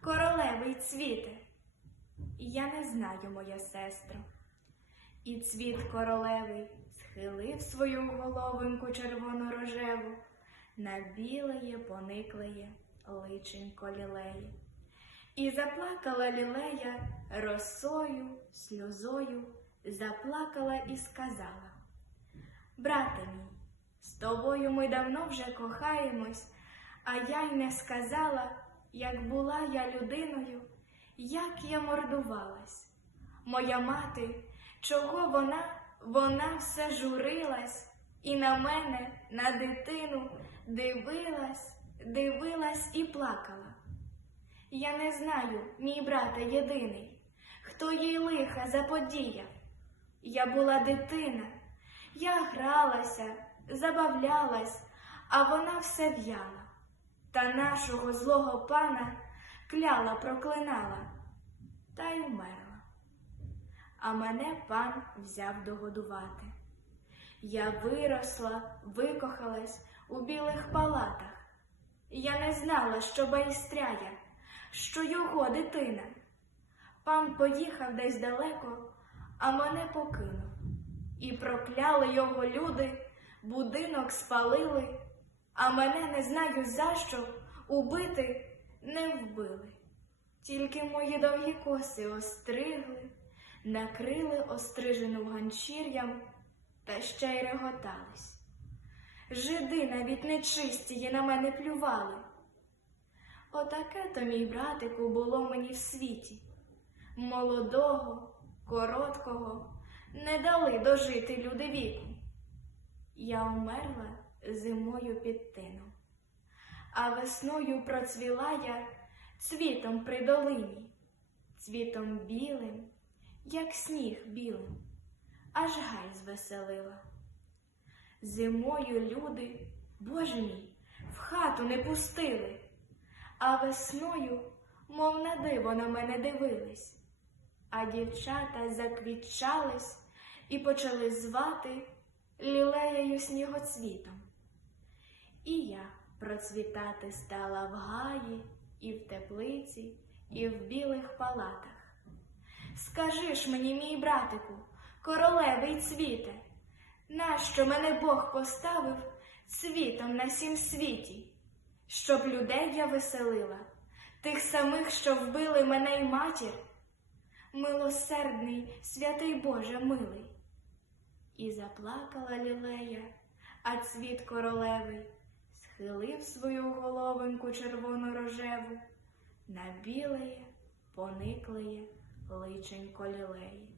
королевий цвіте, я не знаю, моя сестро. І цвіт королевий схилив свою головинку червоно-рожеву, на білеє пониклеє личенько лілеє. І заплакала лілея росою, сльозою, заплакала і сказала: Брате мій, з тобою ми давно вже кохаємось, а я й не сказала, як була я людиною, як я мордувалась. Моя мати, чого вона, вона все журилась, і на мене, на дитину, дивилась, дивилась і плакала. Я не знаю, мій брате єдиний, хто їй лиха заподіяв. Я була дитина, я гралася, забавлялась, а вона все в'яла. Та нашого злого пана кляла, проклинала, та й вмерла. А мене пан взяв догодувати. Я виросла, викохалась у білих палатах. Я не знала, що байстряя, що його дитина. Пан поїхав десь далеко, а мене покинув. І прокляли його люди, будинок спалили, а мене не знаю за що убити не вбили. Тільки мої довгі коси остригли, накрили острижену ганчір'ям та ще й реготались. Жиди навіть нечистії на мене плювали. Отаке то, мій братику, було мені в світі. Молодого, короткого не дали дожити люди віку. Я умерла зимою під тином, а весною процвіла я цвітом при долині, цвітом білим, як сніг білим, аж гай звеселила. Зимою люди, Боже мій, в хату не пустили, а весною, мов на диво, на мене дивились. А дівчата заквітчались і почали звати лілеєю снігоцвітом. Процвітати стала в гаї, і в теплиці, і в білих палатах. Скажи ж мені, мій братику, королевий цвіте, нащо мене Бог поставив цвітом на сім світі, щоб людей я веселила, тих самих, що вбили мене й матір? Милосердний, святий Боже милий. І заплакала лілея, а цвіт королевий схилив свою головинку червоно-рожеву на білеє, пониклеє личенько лілеї.